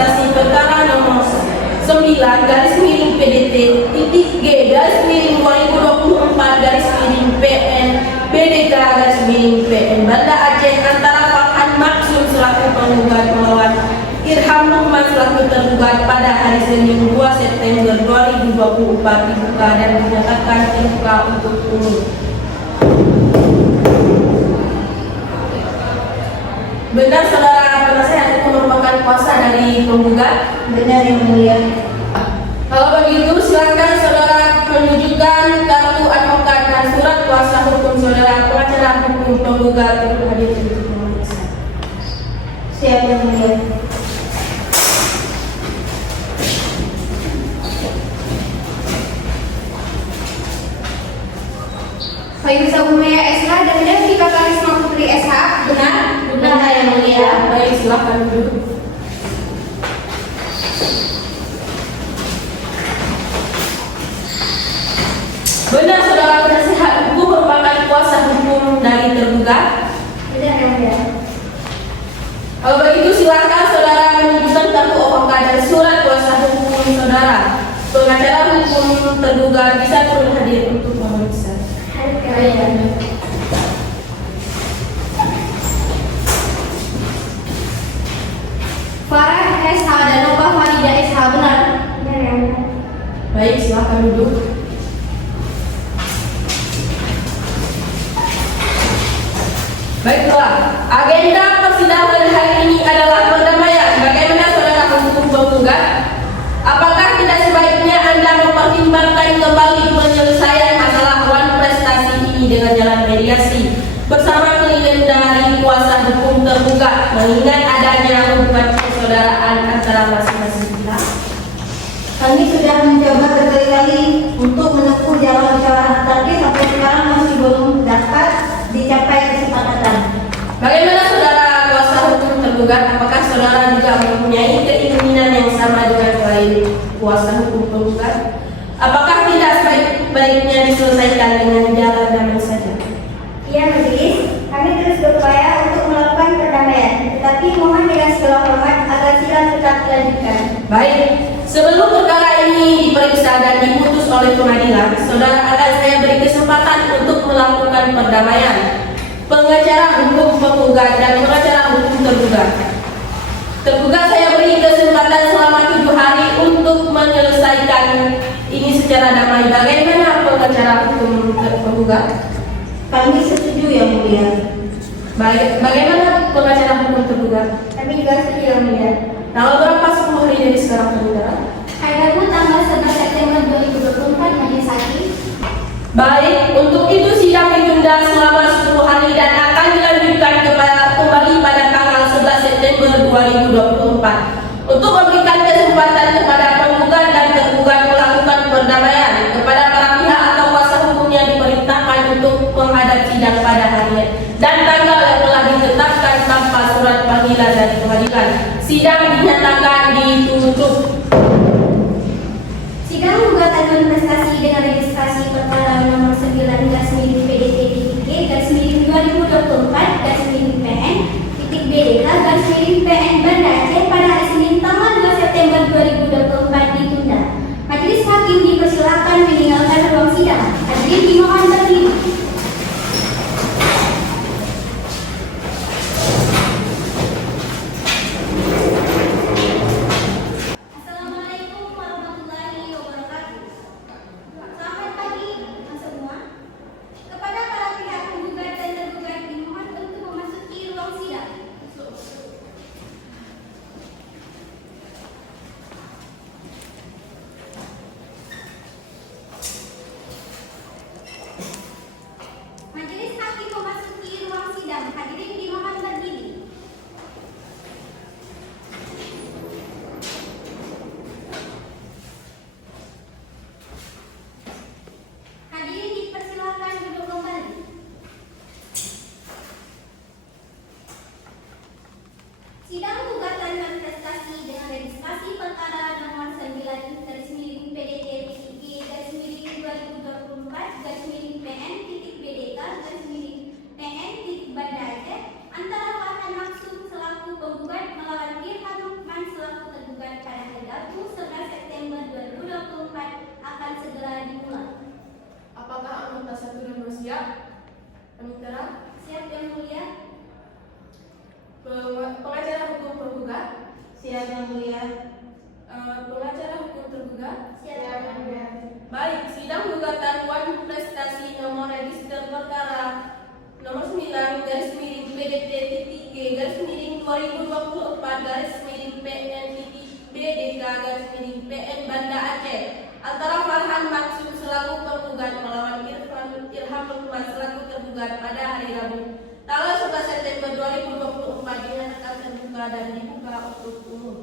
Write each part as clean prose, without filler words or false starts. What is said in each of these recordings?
prestasi perkara nomor 9 garis miring PDT titik G garis miring 2024 garis miring PN BDK garis miring PN Banda Aceh antara Farhan Maksum selaku penggugat melawan Irham Lukman selaku tergugat pada hari Senin 2 September 2024 dibuka dan dinyatakan terbuka untuk umum. Benar saudara penasehat hukum merupakan kuasa dari penggugat? Benar yang mulia. Kalau begitu silakan saudara menunjukkan kartu advokat dan surat kuasa hukum saudara pengacara hukum penggugat untuk hadir untuk pemeriksaan. Siap yang mulia. Faiza Umaya SH dan Devika Karisma Putri SH, benar? Benar yang mulia. Baik, silakan duduk. Benar saudara penasehat hukum merupakan kuasa hukum dari tergugat? Benar yang mulia. Kalau begitu silakan saudara menunjukkan kartu advokat dan surat kuasa hukum saudara. Pengacara hukum tergugat bisa turun hadir untuk memeriksa. Farah SH dan Nova Farida SH, benar? Benar yang mulia. Baik, silakan duduk. Baiklah, agenda persidangan hari ini adalah perdamaian. Bagaimana saudara hukum penggugat? Apakah tidak sebaiknya Anda mempertimbangkan kembali penyelesaian masalah wan prestasi ini dengan jalan mediasi bersama klien dari kuasa hukum tergugat mengingat adanya hubungan persaudaraan antara masing-masing pihak? Kami sudah mencoba berkali-kali untuk menempuh jalan musyawarah, tapi sampai sekarang masih belum dapat dicapai kesepakatan. Bagaimana saudara kuasa hukum tergugat? Apakah saudara juga mempunyai keinginan yang sama dengan klien kuasa hukum penggugat? Apakah tidak sebaiknya diselesaikan dengan jalan damai saja? Iya, Majelis. Kami terus berupaya untuk melakukan perdamaian, tetapi mohon dengan segala hormat agar sidang tetap dilanjutkan. Baik, sebelum perkara ini diperiksa dan diputus oleh pengadilan, saudara akan saya beri kesempatan untuk melakukan perdamaian. Pengacara hukum penggugat dan pengacara hukum tergugat. Tergugat saya beri kesempatan selama 7 hari untuk menyelesaikan ini secara damai. Bagaimana pengacara hukum penggugat? Kami setuju yang mulia. Baik, bagaimana pengacara hukum tergugat? Kami juga setuju yang mulia. Tanggal berapa 10 hari dari sekarang saudara? Hari Rabu tanggal 11 September 2024, Majelis Hakim. Baik, untuk itu sidang ditunda selama 10 hari dan akan dilanjutkan kembali pada tanggal 11 September 2024 untuk memberikan kesempatan kepada penggugat dan tergugat melakukan perdamaian. Kepada para pihak atau kuasa hukumnya diperintahkan untuk menghadap sidang pada hari dan tanggal yang telah ditetapkan tanpa surat panggilan dari pengadilan. Sidang dinyatakan ditutup. Sidang gugatan non prestasi dengan registrasi perkara nomor 9 garis miring PDT titik G garis miring 2024 garis miring PN titik BDK garis miring PN Banda Aceh pada hari Senin tanggal 2 September 2024 ditunda. Majelis Hakim dipersilakan meninggalkan ruang sidang. Hadirin dimohon berdiri. Assalamualaikum warahmatullahi wabarakatuh. Selamat pagi semua. Kepada para pihak penggugat dan tergugat dimohon untuk memasuki ruang sidang. Panitera. Siap Yang Mulia. Pengacara hukum tergugat. Siap Yang Mulia. Pengacara hukum tergugat. Siap Yang Mulia. Baik, sidang gugatan Wan Prestasi nomor register perkara nomor 9 garis miring PDT titik G garis miring 2024 garis miring PN titik BDK garis miring PN Banda Aceh antara Farhan Maksud selaku tergugat melawan Irham Lukman selaku tergugat pada hari Rabu tanggal 11 September 2024 dinyatakan terbuka dan dibuka untuk umum.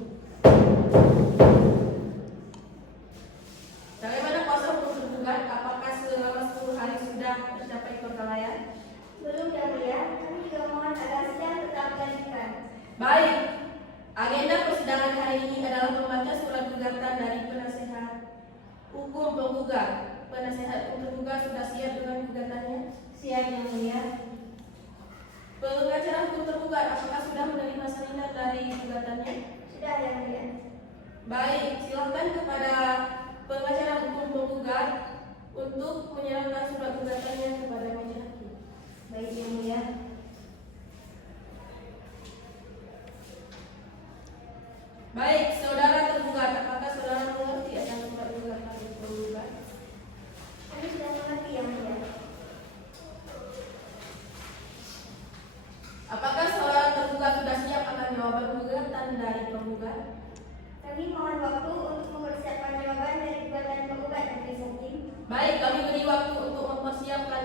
Bagaimana kuasa hukum tergugat? Apakah selama 10 hari sudah tercapai perdamaian? Belum Yang Mulia, kami juga mohon agar sidang tetap dilanjutkan. Baik, agenda persidangan hari ini adalah membaca surat gugatan dari penasehat hukum penggugat. Penasehat hukum tergugat sudah siap dengan gugatannya? Siap Yang Mulia. Pengacara hukum tergugat, apakah sudah menerima salinan dari gugatannya? Sudah Yang Mulia. Baik, silakan kepada pengacara hukum penggugat untuk menyerahkan surat gugatannya kepada majelis hakim. Baik Yang Mulia. Baik, saudara tergugat, apakah saudara mengerti akan surat gugatan penggugat? Kami sudah mengerti Yang Mulia. Apakah saudara tergugat sudah siap akan jawaban gugatan dari penggugat? Kami mohon waktu untuk mempersiapkan jawaban dari gugatan penggugat Majelis Hakim. Baik, kami beri waktu untuk mempersiapkan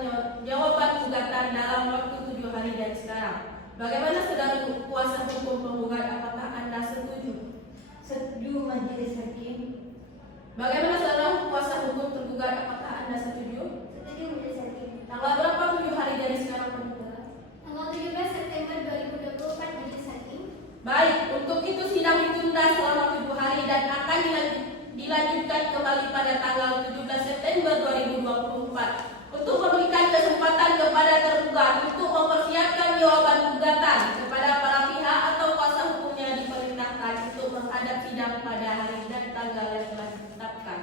jawaban gugatan dalam waktu 7 hari dari sekarang. Bagaimana saudara kuasa hukum penggugat? Apakah Anda setuju? Setuju Majelis Hakim. Bagaimana saudara kuasa hukum tergugat? Apakah Anda setuju? Setuju Majelis Hakim. Tanggal berapa 7 hari dari sekarang penggugat? Tanggal 17 September 2024 Majelis Hakim. Baik, untuk itu sidang ditunda selama 7 hari dan akan dilanjutkan kembali pada tanggal 17 September 2024 untuk memberikan kesempatan kepada tergugat untuk mempersiapkan jawaban gugatan kepada para pihak atau kuasa hukumnya diperintahkan untuk menghadap sidang pada hari dan tanggal yang telah ditetapkan.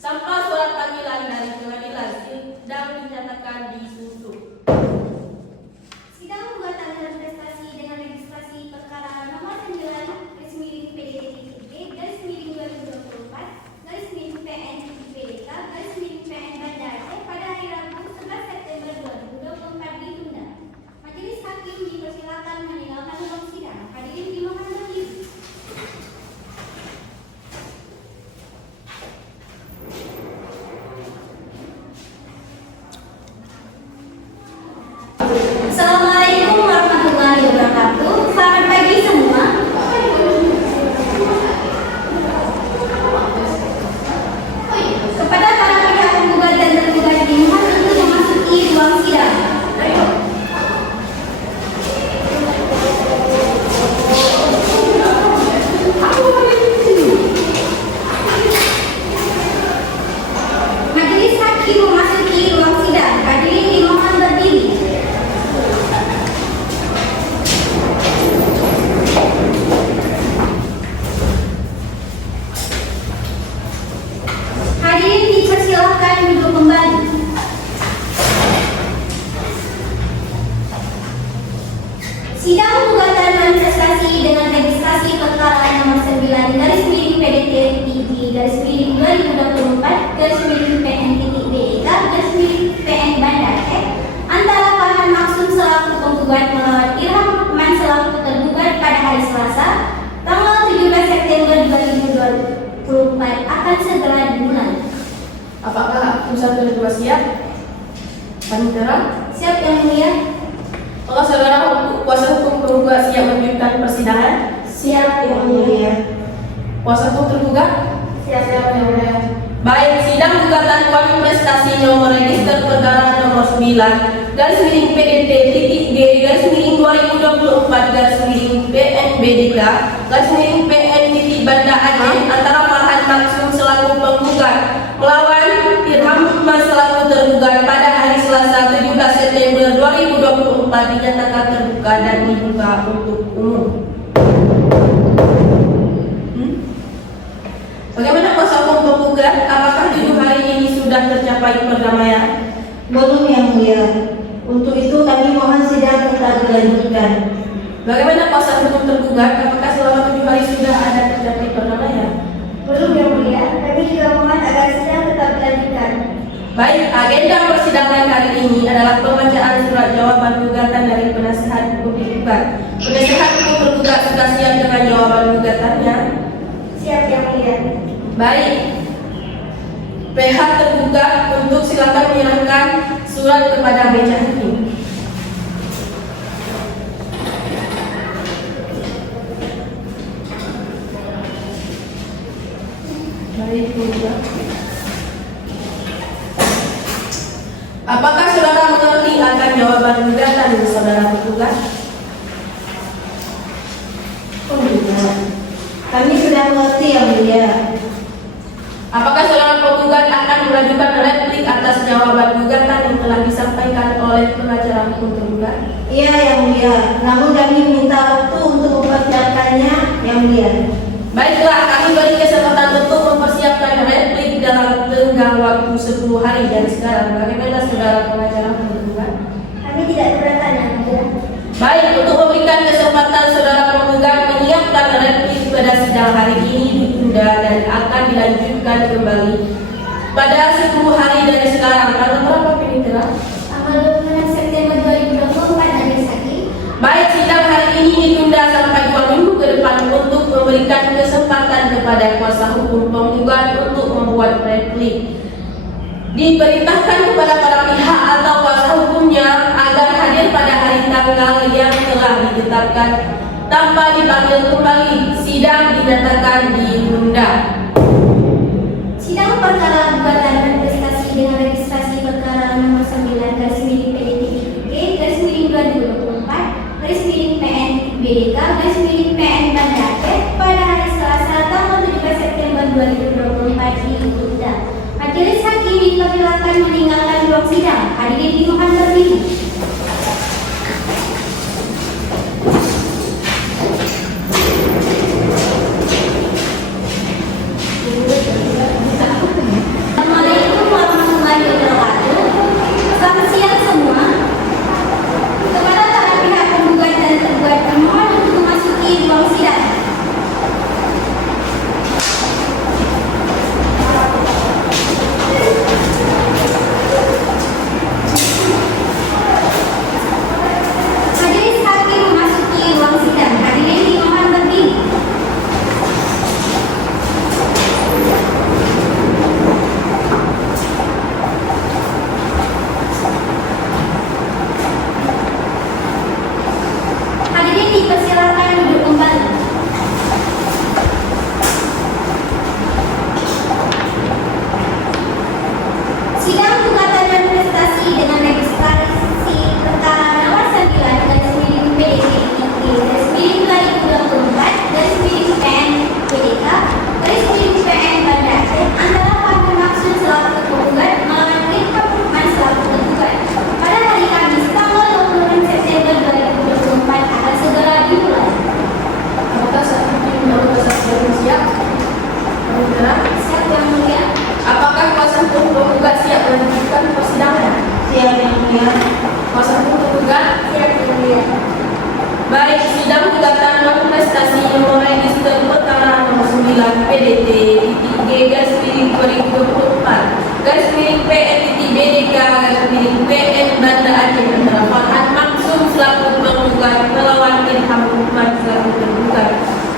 Tanpa surat panggilan dari pengadilan, sidang dinyatakan ditutup. Sidang gugatan dalam prestasi dengan registrasi perkara nomor 9 garis miring PDT-B garis miring 2024 garis miring PN BDK garis miring PN Banda Aceh pada hari Rabu 11 September 2024 ditunda. Majelis Hakim dipersilakan meninggalkan ruang sidang. Hadirin dimohon berdiri. Assalamualaikum warahmatullahi wabarakatuh. Selamat pagi semua. Kepada para pihak penggugat dan tergugat dimohon untuk memasuki ruang sidang. Majelis Hakim memasuki ruang sidang. Hadirin dimohon berdiri. Hadirin dipersilakan duduk kembali. Sidang gugatan manifestasi dengan registrasi perkara nomor 9 garis miring PDT TG garis miring 2024 garis miring PN titik BDK garis miring PN Banda Aceh antara Farhan Maksud selaku penggugat melawan Irham Lukman selaku tergugat pada hari Selasa tanggal 17 September 2024 akan segera dimulai. Apakah hakim satu dan 2 siap? Panitera. Siap Yang Mulia. Apakah saudara kuasa hukum penggugat siap melanjutkan persidangan? Siap Yang Mulia. Kuasa hukum tergugat? Siap Yang Mulia. Baik, sidang gugatan Wan Prestasi nomor register perkara nomor 9 garis miring PDT titik G garis miring 2024 garis miring PN BDK garis miring PN titik Banda Aceh antara Farhan Maksud selaku penggugat melawan Irham Lukman selaku tergugat pada hari Selasa 17 September 2024 dinyatakan terbuka dan dibuka untuk umum. Bagaimana kuasa hukum penggugat? Apakah 7 hari ini sudah tercapai perdamaian? Belum Yang Mulia. Bagaimana kuasa hukum tergugat? Apakah selama 7 hari sudah ada terjadi perdamaian? Belum Yang Mulia, kami juga mohon agar sidang tetap dilanjutkan. Baik, agenda persidangan hari ini adalah pembacaan surat jawaban gugatan dari penasehat hukum tergugat. Penasehat hukum tergugat sudah siap dengan jawaban gugatannya? Siap Yang Mulia. Baik, pihak tergugat untuk silakan menyerahkan surat kepada meja hakim. Baik, tergugat. Apakah saudara mengerti akan jawaban gugatan saudara tergugat? Kami sudah mengerti Yang Mulia. Apakah saudara penggugat akan mengajukan replik atas jawaban gugatan yang telah disampaikan oleh pengacara hukum tergugat? Iya Yang Mulia. Namun kami minta waktu untuk mempersiapkannya Yang Mulia. Baiklah, kami beri kesempatan untuk mempersiapkan replik dalam tenggang waktu 10 hari dari sekarang. Bagaimana saudara pengacara hukum tergugat? Kami tidak keberatan Yang Mulia. Baik, untuk memberikan kesempatan saudara penggugat menyiapkan replik pada sidang hari ini ditunda dan akan dilanjutkan kembali pada 10 hari dari sekarang. Tanggal berapa Pinitra? Tanggal 26 September 2024 Majelis Hakim. Baik, sidang hari ini ditunda sampai 2 minggu ke depan untuk memberikan kesempatan kepada kuasa hukum penggugat untuk membuat replik. Diperintahkan kepada para pihak atau kuasa hukumnya agar hadir pada hari tanggal yang telah ditetapkan tanpa dipanggil kembali. Sidang dinyatakan ditunda. Sidang perkara gugatan berprestasi dengan registrasi perkara nomor 9 garis miring PDTIG garis miring 2024 garis miring PN BDK garis miring PN Banda Aceh pada hari Selasa tanggal 17 September 2024 ditunda. Majelis Hakim dipersilakan meninggalkan ruang sidang. Hadirin dimohon berdiri. Assalamualaikum warahmatullahi wabarakatuh. Selamat siang semua. Kepada para pihak penggugat dan tergugat dimohon untuk memasuki ruang sidang. Majelis Hakim memasuki ruang sidang. Hadirin dimohon berdiri. Hadirin dipersilakan duduk kembali. Sidang gugatan dan prestasi dengan registrasi perkara nomor 9 garis miring PDTIG garis miring 2024 garis miring PN BDK garis miring PN Banda Aceh antara Fahmi Maksud selaku penggugat melawan Rifka Hukman selaku tergugat pada hari Kamis tanggal 26 September 2024 akan segera dimulai. Apakah saat ini menurut kesaksian siap? Pinitra, Siap Yang Mulia. apakah kuasa hukum penggugat siap melanjutkan persidangan? Siap Yang Mulia. Kuasa hukum penggugat? Siap Yang Mulia. Baik, sidang gugatan non prestasi nomor register perkara nomor 9 PDT-G garis miring 2024 garis miring PN-BDK garis miring PN Banda Aceh antara Farhan Maksum selaku penggugat melawan Ilham Hukman selaku tergugat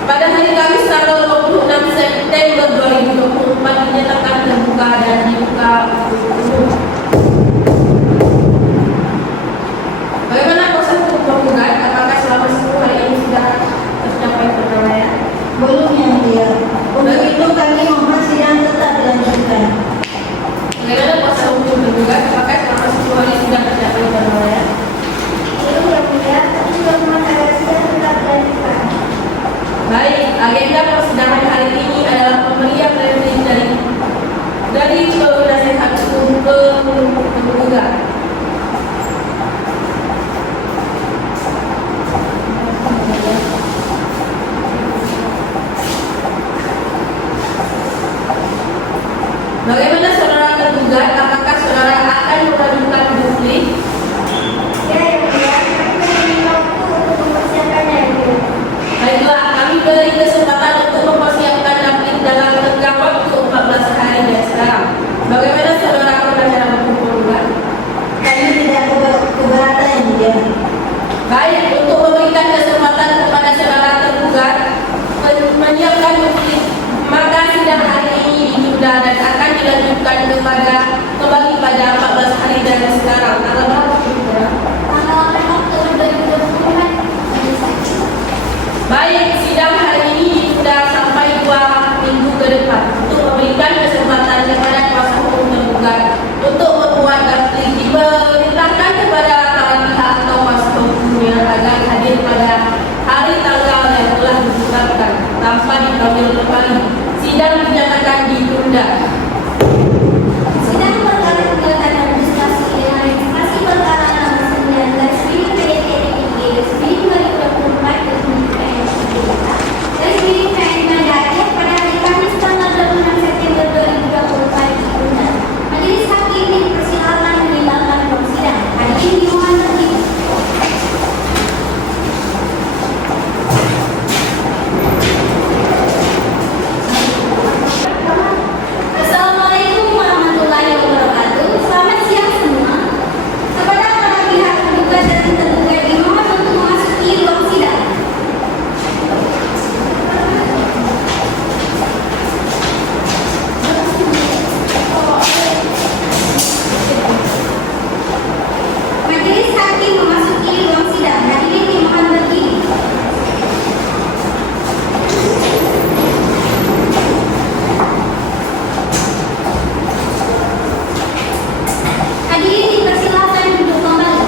pada hari Kamis tanggal 26 September 2024 dinyatakan terbuka dan dibuka untuk umum. Bagaimana kuasa hukum penggugat? Apakah selama 10 hari ini sudah tercapai perdamaian? Belum Yang Mulia. Untuk itu kami mohon sidang tetap dilanjutkan. Bagaimana kuasa hukum penggugat? Apakah selama 10 hari sudah tercapai perdamaian? Belum Yang Mulia, tapi juga mohon agar sidang tetap dilanjutkan. Baik, agenda persidangan hari ini adalah pemberian replik dari penasehat hukum ke Majelis Hakim memasuki ruang sidang. Hadirin dimohon berdiri. Hadirin dipersilakan duduk kembali.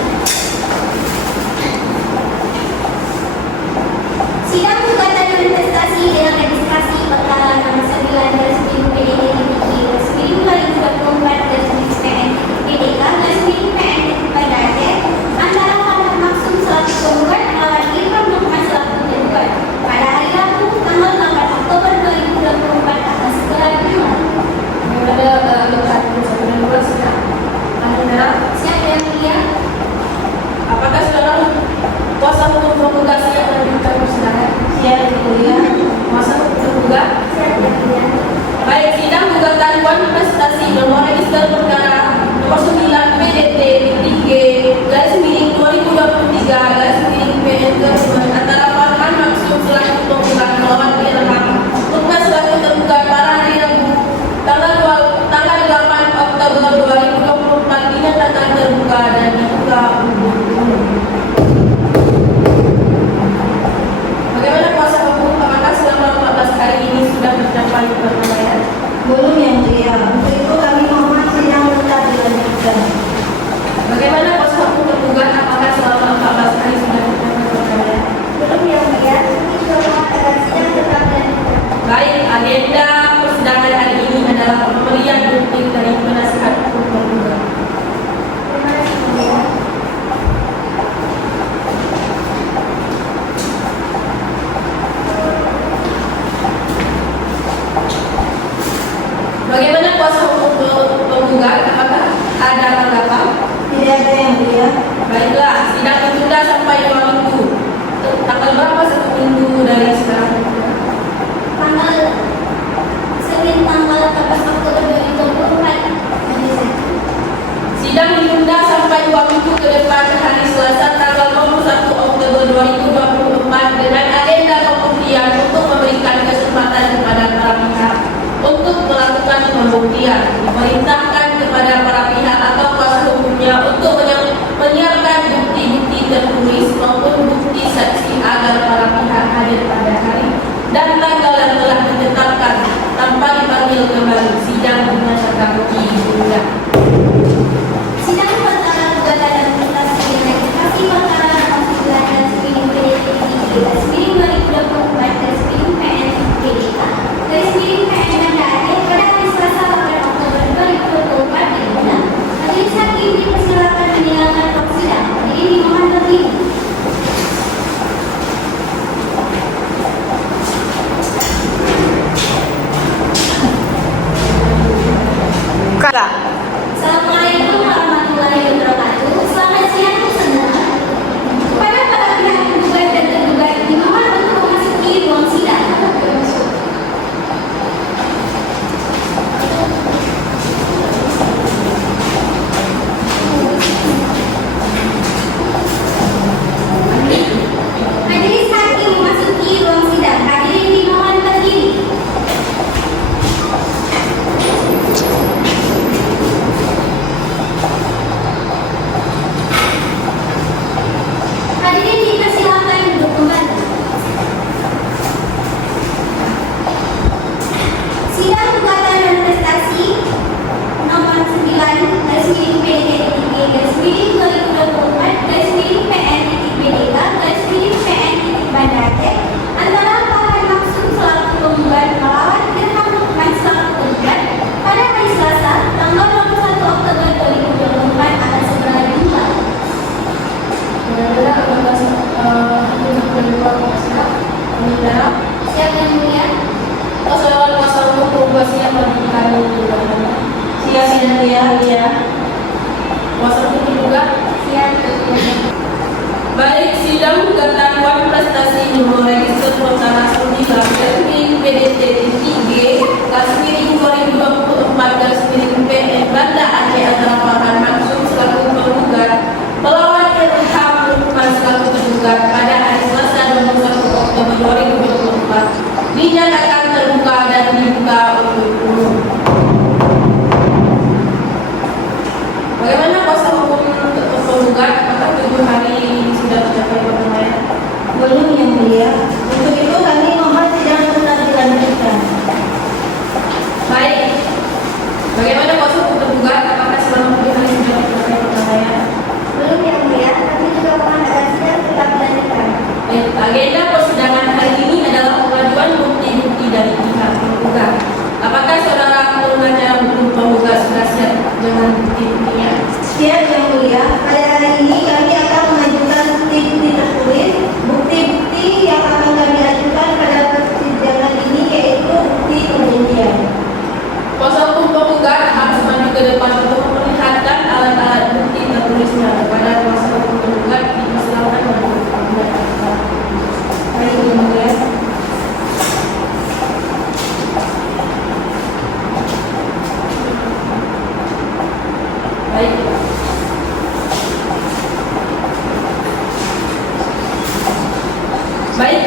Sidang gugatan investasi dengan registrasi perkara nomor 9 garis miring PDT 2024 garis miring PN PDK garis miring PN pada Aceh antara Muhammad Maksum selaku penggugat melawan Irfan Muhammad selaku tergugat pada hari Rabu tanggal 8 Oktober 2024 atas segala dimulai. Ada dekat bersama dua sidang. Siapa yang mulia? Apakah saudara kuasa hukum penggugat siap melanjutkan persidangan? Siap yang mulia. Kuasa hukum tergugat? Siapa yang mulia? Baik, sidang gugatan Wan Prestasi nomor register perkara nomor 9 PDT G garis miring 2023 garis miring PN antara Farhan Maksum selaku penggugat melawan Irham Lukman selaku tergugat pada hari Rabu tanggal 8 Oktober 2024 dinyatakan terbuka dan dibuka untuk umum. Bagaimana kuasa hukum? Apakah selama 14 hari ini sudah mencapai penilaian? Belum yang mulia. Untuk itu kami mohon sidang tetap dilanjutkan. Bagaimana kuasa hukum tergugat? Apakah selama 14 hari sudah mencapai penilaian? Belum yang mulia. Kami mohon agar sidang tetap dilanjutkan. Baik, agenda persidangan hari ini adalah pemberian bukti dari penasihat hukum tergugat. Terima kasih mulia. Bagaimana kuasa hukum penggugat? Apakah ada tanggapan? Tidak ada yang mulia. Baiklah, sidang ditunda sampai 2 minggu. Tanggal berapa 1 minggu dari sekarang? Tanggal Senin tanggal 14 Oktober 2024. Sidang ditunda sampai 2 minggu ke depan hari Selasa tanggal 21 Oktober 2024 dengan agenda pembuktian untuk memberikan kesempatan kepada para pihak untuk melakukan pembuktian. Diperintahkan kepada para pihak atau kuasa hukumnya untuk menyiapkan bukti-bukti tertulis maupun bukti saksi agar para pihak hadir pada hari dan tanggal yang telah ditetapkan tanpa dipanggil kembali. Sidang dinyatakan ditunda. Sidang perkara gugatan administrasi dengan registrasi perkara nomor 9 garis miring PDT garis miring 2024 garis miring PN PDK garis miring PN Banda Aceh pada hari Selasa 8 Oktober 2024 ditunda. Majelis Hakim dipersilakan meninggalkan ruang sidang. Hadirin dimohon berdiri. Assalamualaikum warahmatullahi wabarakatuh. Selamat siang semua. Kepada para pihak penggugat dan tergugat dimohon untuk memasuki ruang sidang. Majelis Hakim memasuki ruang sidang. Hadirin dimohon berdiri. Hadirin dipersilakan duduk kembali. Sidang gugatan manifestasi nomor 9 garis miring PDT garis miring 2024 garis miring PN PDK garis miring PN Banda Aceh antara Farhan Maksum selaku penggugat melawan Irham Lukman selaku tergugat pada hari Selasa tanggal 21 Oktober 2024 atas segala jumlah. Benar-benar apakah untuk kedua kuasa menilai Siapa yang mulia? persoalan kuasa hukum penggugat siap melanjutkan gugatan? Siap yang mulia. Kuasa hukum tergugat? Siapa? Baik, sidang gugatan Wan Prestasi nomor register perkara 9 garis miring PDT G garis miring 2024 garis miring PN Banda Aceh antara Farhan Maksum selaku penggugat melawan Irham Lukman selaku tergugat pada hari Selasa 21 Oktober 2024 dinyatakan terbuka dan dibuka untuk umum. Bagaimana kuasa hukum penggugat?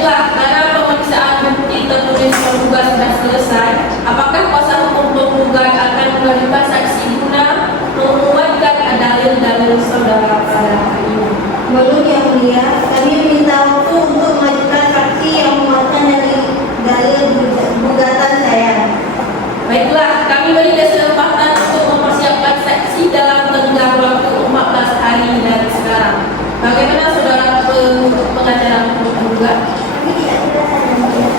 Baiklah, karena pemeriksaan bukti tertulis penggugat sudah selesai, apakah kuasa hukum penggugat akan mengajukan saksi guna menguatkan dalil-dalil saudara pada hari ini? Belum yang mulia, kami minta waktu untuk mengajukan saksi yang menguatkan dari dalil gugatan saya. Baiklah, kami beri kesempatan untuk mempersiapkan saksi dalam tenggang waktu 14 hari dari sekarang. Bagaimana saudara pengacara untuk penggugat? Kami tidak keberatan yang mulia.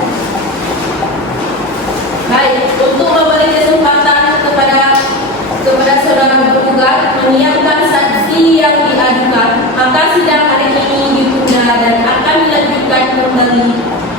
Baik, untuk memberi kesempatan kepada saudara penggugat menyiapkan saksi yang diajukan, maka sidang hari ini ditunda dan akan dilanjutkan kembali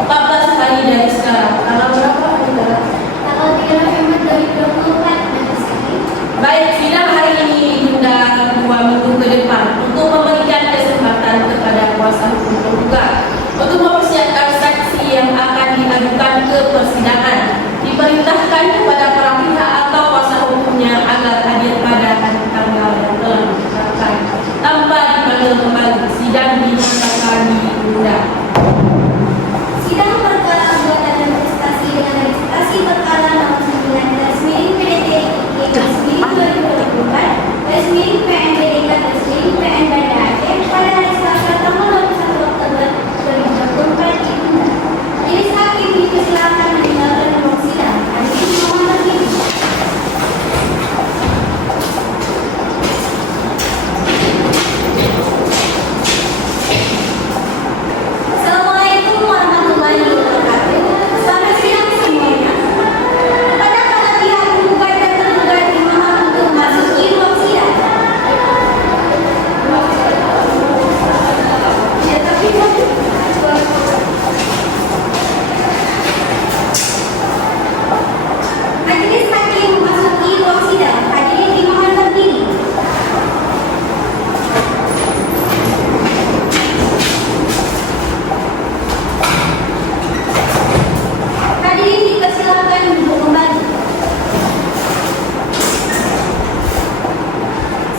14 hari dari sekarang. Tanggal berapa, saudara? Tanggal 3 November 2024, Majelis Hakim. Baik, sidang hari ini ditunda 2 minggu ke depan untuk memberikan kesempatan kepada kuasa hukum penggugat untuk mempersiapkan saksi yang akan diajukan ke persidangan. Diperintahkan kepada para pihak atau kuasa hukumnya agar hadir pada hari tanggal yang telah ditetapkan tanpa dipanggil kembali. Sidang dinyatakan ditunda. Sidang perkara gugatan dan prestasi dengan registrasi perkara nomor 9 garis miring PDT garis miring 2024 garis miring PNBDK garis miring PN Banda Aceh pada hari Selasa tanggal 21 Oktober 2024 ditunda. Majelis Hakim dipersilakan meninggalkan ruang sidang. Hakim mohon berdiri. Assalamualaikum warahmatullahi wabarakatuh. Selamat siang semuanya. Kepada para pihak penggugat dan tergugat dimohon untuk memasuki ruang sidang. Ya, tapi Majelis Hakim memasuki ruang sidang. Hadirin dimohon berdiri. Hadirin dipersilakan duduk kembali.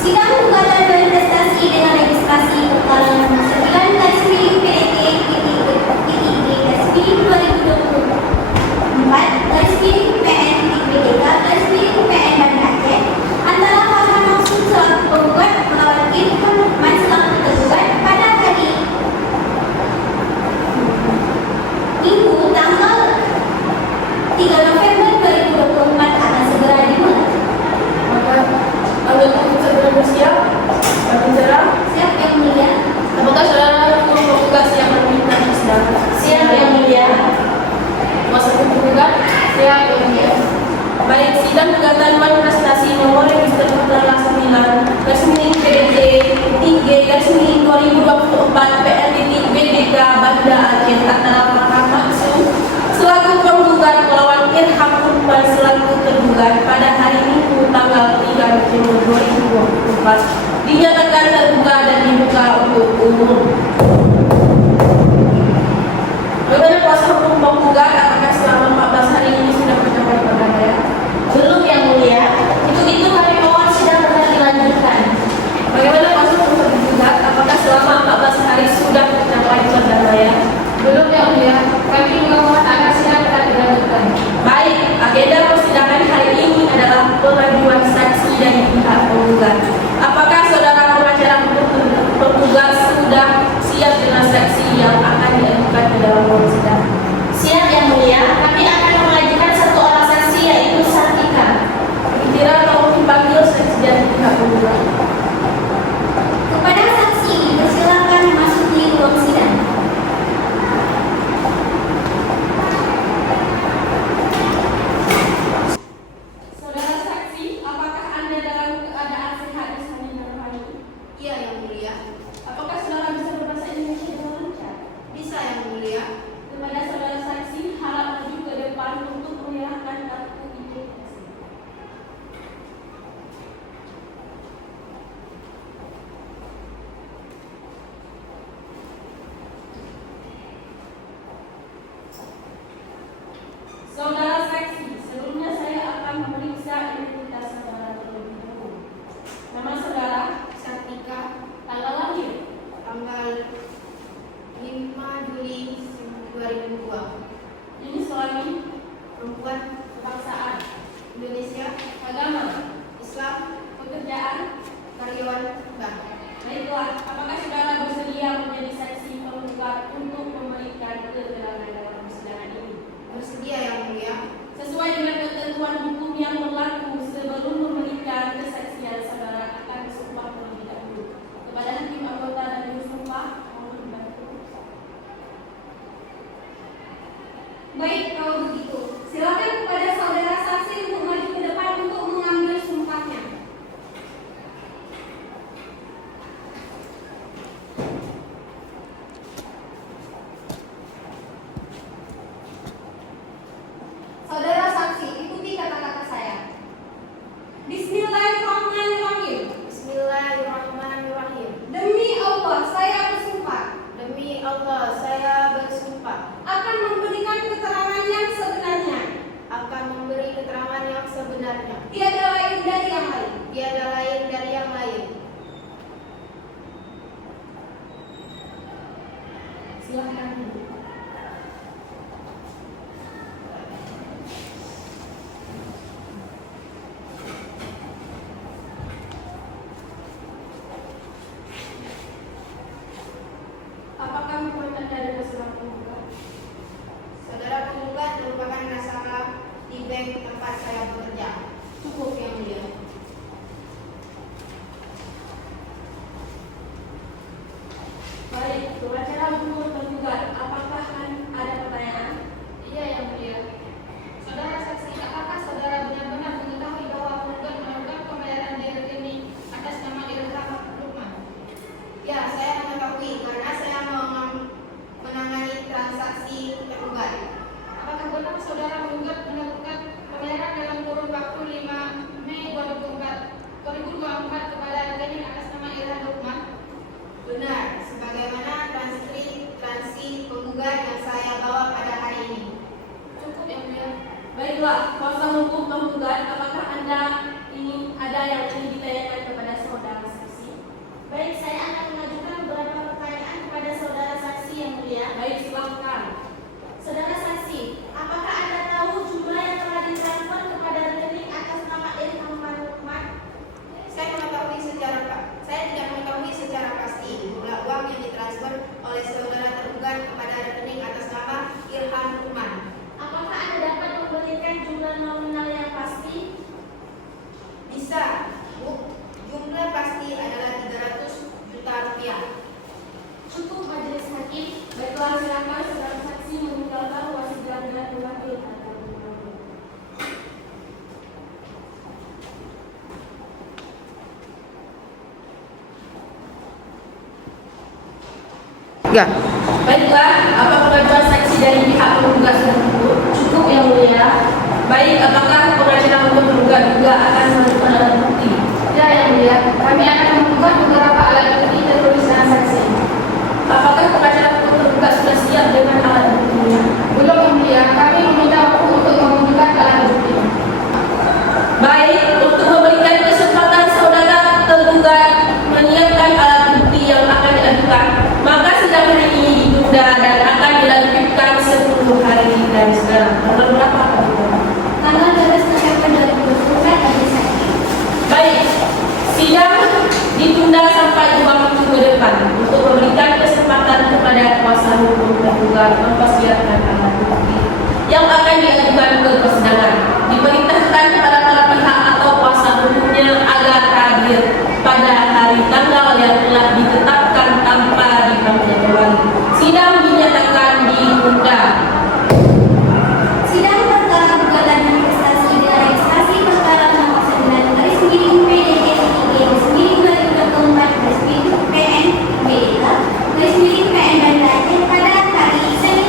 Sidang gugatan berprestasi dengan registrasi perkara nomor 9 garis miring PDT garis miring 2024 garis miring PN BDK garis miring PN Banda Aceh antara Farhan Maksud selaku penggugat melawan Irfan Lukman selaku tergugat pada hari Minggu tanggal 3 November 2024 akan segera dimulai. Maka anggota segera bersiap. Berbicara. Siap yang mulia. Apakah saudara hukum penggugat siap meminta persidangan? Siap yang mulia. Kuasa hukum penggugat siap yang mulia. Baik, sidang gugatan prestasi nomor register perkara 9 garis miring PDT 3 garis miring 2024 PN BDK Banda Aceh antara Farhan Maksud selaku penggugat melawan Irham Lukman selaku tergugat pada hari Minggu tanggal 3 November 2024 dinyatakan terbuka dan dibuka untuk umum. Bagaimana kuasa hukum penggugat? Apakah selama 14 hari ini sudah mencapai perdamaian? Belum yang mulia. Itu kami mohon sidang tetap dilanjutkan. Bagaimana kuasa hukum penggugat? Apakah selama 14 hari sudah mencapai perdamaian? Belum yang mulia, kami memohon agar sidang tetap dilanjutkan. Baik, agenda persidangan hari ini adalah pengajuan saksi dari pihak penggugat. Apakah saudara pengacara penggugat sudah siap dengan saksi yang akan diajukan ke dalam ruang sidang? Siap yang mulia. Kami akan mengajukan satu orang saksi yaitu Sartika. Dikira atau dipanggil saksi dari pihak penggugat? Kepada saksi dipersilakan memasuki ruang sidang. Saudara saksi, apakah Anda dalam keadaan sehat di sana dan rohani? Iya yang mulia, Apakah saudara bisa berbahasa Indonesia dengan lancar? bisa yang mulia. Kepada saudara saksi, harap maju ke depan untuk menyerahkan kartu identitas. Saudara saksi, sebelumnya saya akan memeriksa identitas saudara terlebih dahulu. Nama saudara Sartika, tanggal lahir, tanggal 5 Juli 2002. Jenis kelamin, Perempuan, kebangsaan, Indonesia, agama, Islam, pekerjaan. karyawan bank. Baiklah, apakah saudara bersedia menjadi saksi penggugat untuk memberikan keterangan dalam persidangan ini? Bersedia yang mulia. Sesuai dengan ketentuan hukum yang berlaku, sebelum memberikan kesaksian, saudara akan bersumpah terlebih dahulu. Kepada hakim anggota dan bersumpah, mohon dibantu. Baik, kalau begitu, silakan kepada saudara saksi untuk maju ke depan untuk mengambil sumpahnya. Saudara saksi, ikuti kata-kata saya. Bismillahirrahmanirrahim. Bismillahirrahmanirrahim. Demi Allah, saya bersumpah Demi Allah, saya bersumpah akan memberikan keterangan yang sebenarnya, akan memberi keterangan yang sebenarnya. tiada lain dari yang lain. Tiada lain dari yang lain. Silakan. Apakah menurut Anda ada surat penggugat? Saudara penggugat merupakan nasabah di bank tempat saya bekerja. Cukup yang mulia. Baik, pengacara untuk penggugat, apakah ada pertanyaan? Iya yang mulia. Saudara saksi, apakah saudara benar-benar mengetahui bahwa penggugat melakukan pembayaran di rekening atas nama Ilham Lukman? Ya, saya mengetahui karena saya menangani transaksi penggugat. Apakah benar saudara penggugat melakukan pembayaran dalam kurun waktu 5 Mei 2024 kepada rekening atas nama Ilham Lukman? Benar, sebagaimana transaksi penggugat yang saya bawa pada hari ini. Cukup yang mulia. Baiklah, kuasa hukum penggugat, apakah Anda ingin ada yang ingin ditanyakan kepada saudara saksi? Baik, saya akan mengajukan beberapa pertanyaan kepada saudara saksi yang mulia. Baik, silakan. Saudara saksi, apakah Anda tahu jumlah yang telah ditransfer kepada rekening atas nama Ilham Lukman? Saya tidak mengetahui secara pasti jumlah uang yang ditransfer oleh saudara tergugat kepada rekening atas nama Ilham Lukman. Apakah Anda dapat memberikan jumlah nominal yang pasti? Bisa, Bu. Jumlah pasti adalah 300 juta rupiah. Cukup majelis hakim. Baiklah, silakan saudara saksi meninggalkan ruang sidang dan memanggil hakim. Ya. Baiklah, apa pengajuan saksi dari pihak penggugat tersebut? Cukup yang mulia. Baik, apakah pengajuan untuk penggugat juga akan menunjukkan alat bukti? Ya yang mulia, kami akan membuka beberapa alat bukti tertulis dalam saksi. Apakah pengajuan untuk penggugat sudah siap dengan alat buktinya? Belum yang mulia, kami meminta waktu untuk menunjukkan alat bukti. Baik, untuk memberikan kesempatan saudara tergugat menyiapkan alat bukti yang akan diajukan, maka sidang hari ini ditunda dan akan dilanjutkan 10 hari dari sekarang. Tanggal berapa? Tanggal 12 November 2024, majelis hakim. Baik, sidang ditunda sampai 2 minggu ke depan untuk memberikan kesempatan kepada kuasa hukum tergugat mempersiapkan alat bukti yang akan diajukan ke persidangan. Diperintahkan kepada para pihak atau kuasa hukumnya agar hadir pada hari tanggal yang telah ditetapkan tanpa dipanggil kembali. Sidang dinyatakan ditunda. Sidang perkara gugatan investasi dengan registrasi perkara nomor 9 garis miring PDT 3 garis miring 2024 garis miring PN BDK garis miring PN Banda Aceh pada hari Senin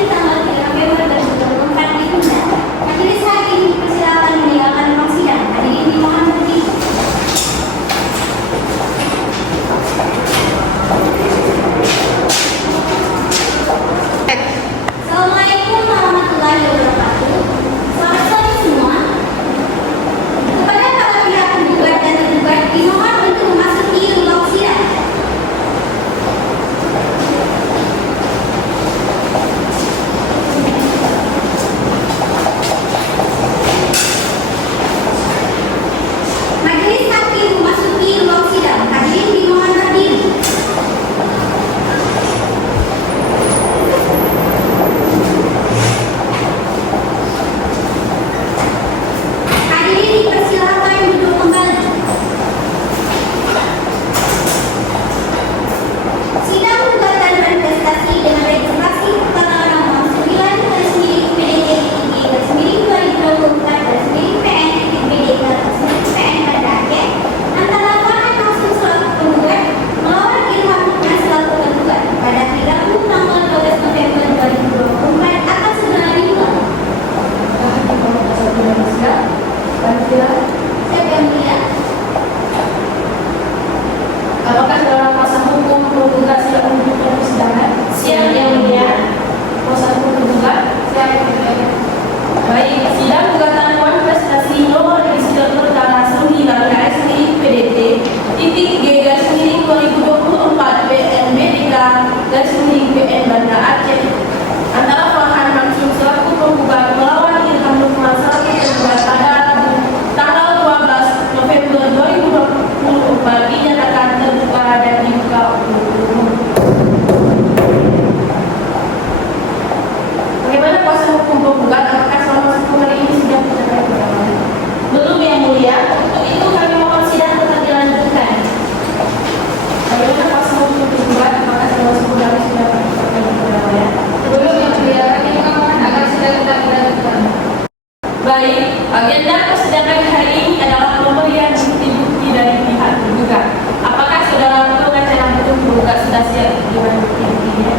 bersiap dengan bukti-buktinya.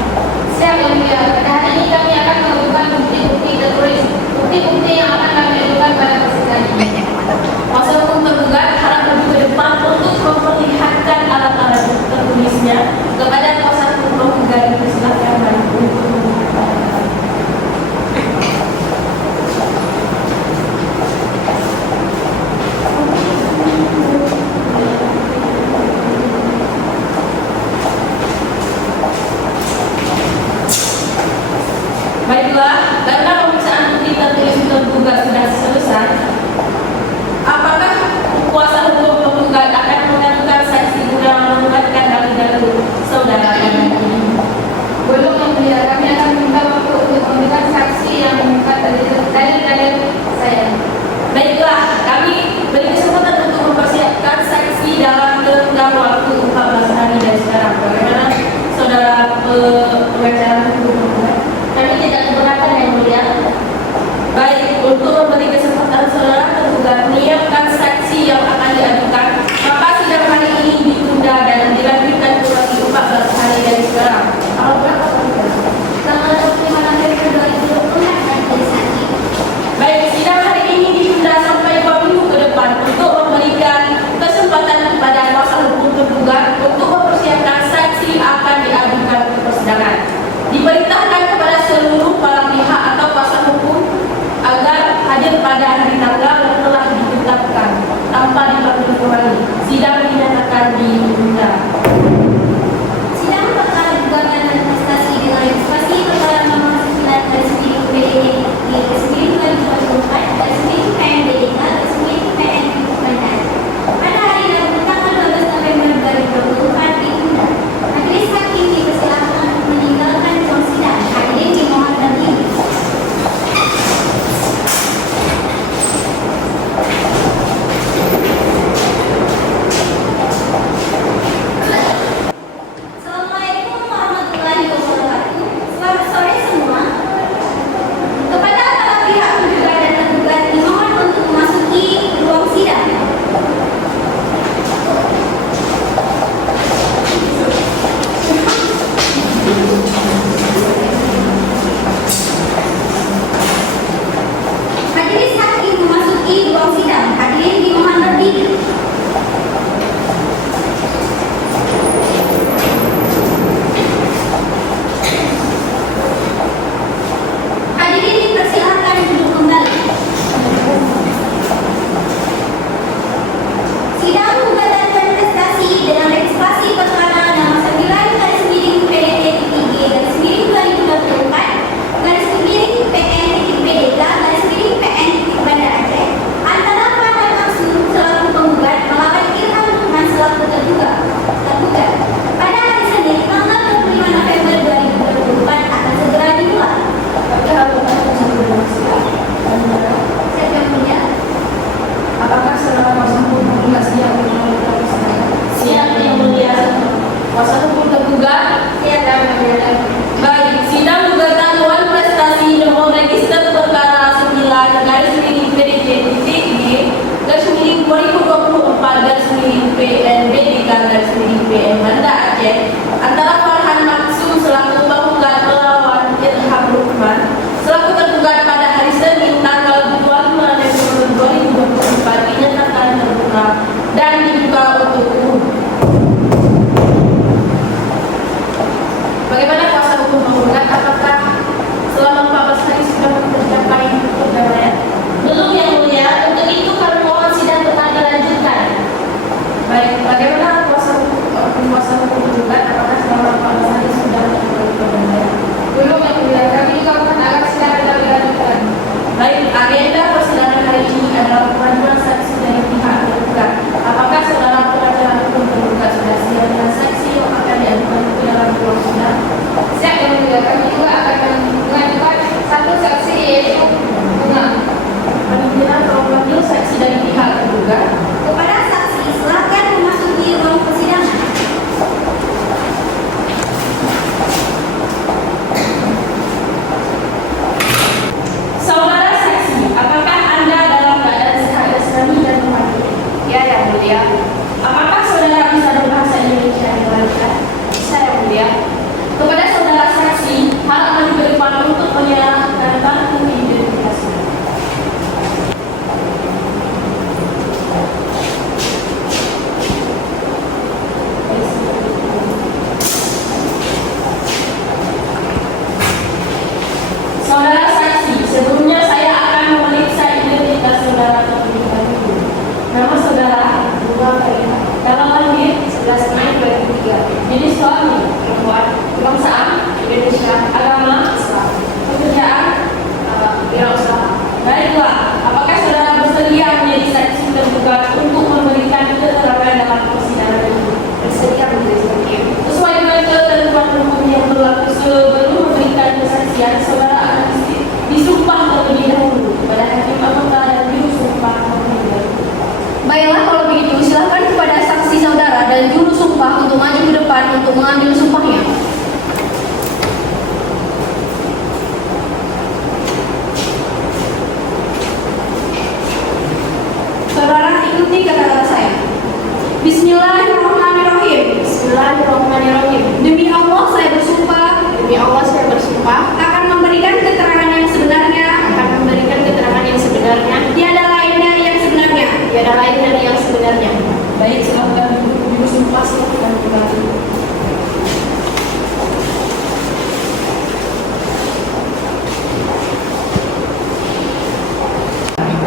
Siap yang mulia, pada hari ini kami akan mengajukan bukti-bukti tertulis. Bukti-bukti yang akan kami ajukan pada persidangan ini. Kuasa hukum tergugat harap maju ke depan untuk memperlihatkan alat-alat tertulisnya kepada kuasa hukum tergugat. Silakan maju untuk memperlihatkan. Baiklah, karena pemeriksaan bukti tertulis tergugat sudah selesai, apakah kuasa hukum tergugat akan mengajukan saksi guna menguatkan dalil-dalil saudara ini? Belum yang mulia, kami akan minta waktu untuk memberikan saksi yang mengungkap dalil-dalil saya. Baiklah, kami beri kesempatan untuk mempersiapkan saksi dalam tenggang waktu 14 hari dari sekarang. Bagaimana saudara pengacara hukum tergugat? Kami tidak keberatan yang mulia. Baik, untuk memberi kesempatan saudara tergugat menyiapkan saksi yang akan diajukan, maka sidang hari ini ditunda dan dilanjutkan kembali 14 hari dari sekarang. Tanggal berapa? Tanggal 25 November 2024 dan dari saksi. Baik, sidang hari ini ditunda sampai 2 minggu ke depan untuk memberikan kesempatan kepada kuasa hukum tergugat untuk mempersiapkan saksi yang akan diajukan ke persidangan. Diperintahkan kepada seluruh para pihak atau kuasa hukum agar hadir pada hari tanggal yang telah ditetapkan tanpa dipanggil kembali. Sidang dinyatakan ditunda. Sidang perkara gugatan dan prestasi dengan registrasi perkara nomor 9 garis miring PDD garis miring 2024 garis miring PNDDK garis miring PN Bandar pada hari Rabu tanggal 12 November 2024 ditunda. Majelis hakim dipersilakan untuk meninggalkan ruang sidang. Hadirin dimohon berdiri. Assalamualaikum warahmatullahi wabarakatuh. Selamat sore semua. Kepada para pihak tergugat dan tergugat dimohon untuk memasuki ruang sidang. Majelis hakim memasuki ruang sidang. Hadirin dimohon berdiri. Hadirin dipersilakan duduk kembali. Sidang gugatan dan prestasi dengan registrasi perkara nomor 9 garis miring PDD 3 Kepada saudara saksi, hal akan diberikan untuk menyerahkan kartu identitas. Saudara saksi, sebelumnya saya akan memeriksa identitas saudara terlebih dahulu. Nama saudara, tanggal lahir 11 Mei 2003, jenis kelamin perempuan, kebangsaan Indonesia, agama Islam, pekerjaan wirausaha. Baiklah, apakah saudara bersedia menjadi saksi tergugat untuk memberikan keterangan dalam persidangan ini? Bersedia menjadi saksi. Sesuai dengan ketentuan hukum yang berlaku, sebelum memberikan kesaksian, saudara akan disumpah terlebih dahulu kepada hakim anggota dan juru sumpah terlebih dahulu. Baiklah, kalau begitu silakan kepada saksi saudara dan juru sumpah untuk maju ke depan untuk mengambil sumpahnya. Saudara ikuti kata-kata saya. Bismillahirrahmanirrahim. Bismillahirrahmanirrahim. Demi Allah saya bersumpah Demi Allah saya bersumpah akan memberikan keterangan yang sebenarnya, tiada lain dari yang sebenarnya. tiada lain dari yang sebenarnya. Baik, silakan juru sumpah silakan kembali.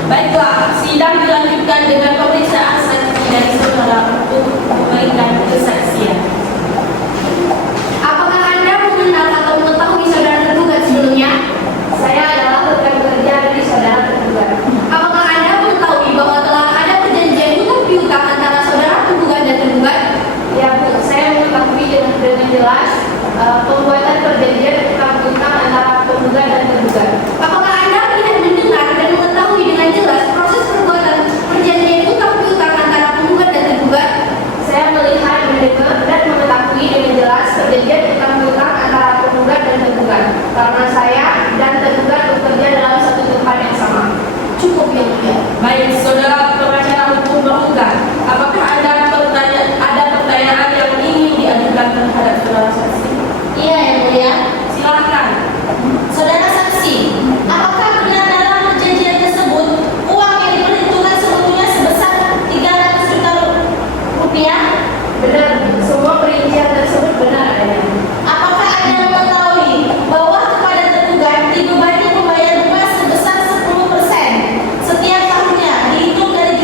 Baiklah, sidang dilanjutkan dengan pemeriksaan saksi dari saudara untuk memberikan kesaksian. Apakah Anda mengenal atau mengetahui saudara tergugat sebelumnya? Saya adalah rekan kerja dari saudara tergugat. Apakah Anda mengetahui bahwa telah ada perjanjian hutang piutang antara saudara tergugat dan tergugat? Ya Bu, saya mengetahui dengan jelas pembuatan perjanjian hutang piutang antara tergugat dan tergugat. Apakah Anda melihat, mendengar, dan mengetahui dengan jelas proses perbuatan perjanjian hutang piutang antara penggugat dan tergugat? Saya melihat, mendengar, dan mengetahui dengan jelas perjanjian hutang piutang antara penggugat dan tergugat. Karena saya dan tergugat bekerja dalam satu tempat yang sama. Cukup yang mulia. Baik, saudara pengacara hukum berhukum, apakah ada pertanyaan yang ingin diajukan terhadap saudara saksi? Iya yang mulia. Silakan. Saudara saksi, apakah benar dalam perjanjian tersebut uang yang diperhitungkan seluruhnya sebesar 300 juta rupiah? Benar, semua perincian tersebut benar adanya. Apakah Anda mengetahui bahwa kepada tergugat dibebani pembayaran bunga sebesar 10% setiap tahunnya dihitung dari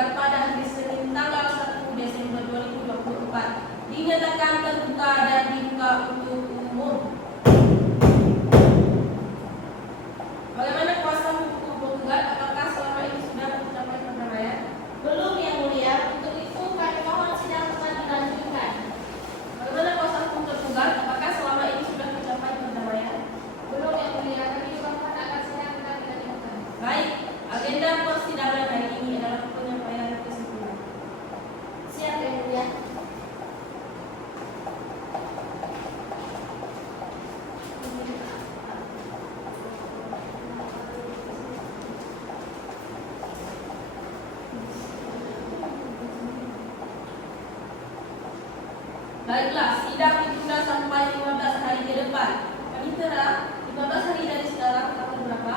penggugat pada hari Senin tanggal 1 Desember 2024 dinyatakan terbuka dan dibuka untuk umum. Bagaimana kuasa hukum penggugat? Apakah selama ini sudah mencapai perdamaian? Belum yang mulia, untuk itu kami mohon sidang tetap dilanjutkan. Bagaimana kuasa hukum tergugat? Apakah selama ini sudah mencapai perdamaian? Belum yang mulia, kami juga mohon agar sidang tetap dilanjutkan. Baik, agenda persidangan hari ini adalah penyampaian kesimpulan. Siap yang mulia. Baiklah, sidang ditunda sampai 15 hari ke depan. Panitera, 15 hari dari sekarang tanggal berapa?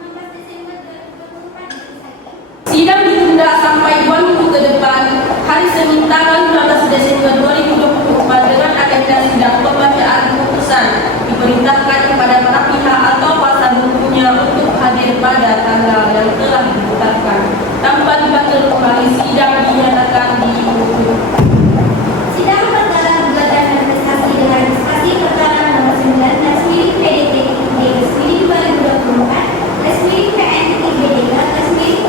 15 Desember 2024 majelis hakim. Sidang ditunda sampai 2 minggu ke depan, hari Senin tanggal 15 Desember 2024 dengan agenda sidang pembacaan putusan diperintahkan kepada para pihak atau kuasa hukumnya untuk hadir pada tanggal yang telah ditetapkan. Tanpa dibatal kembali, sidang dinyatakan ditutup. Sidang perkara gugatan manifestasi dengan registrasi perkara nomor 19 milik PDT Garis milik 2024 garis milik PN BDK garis milik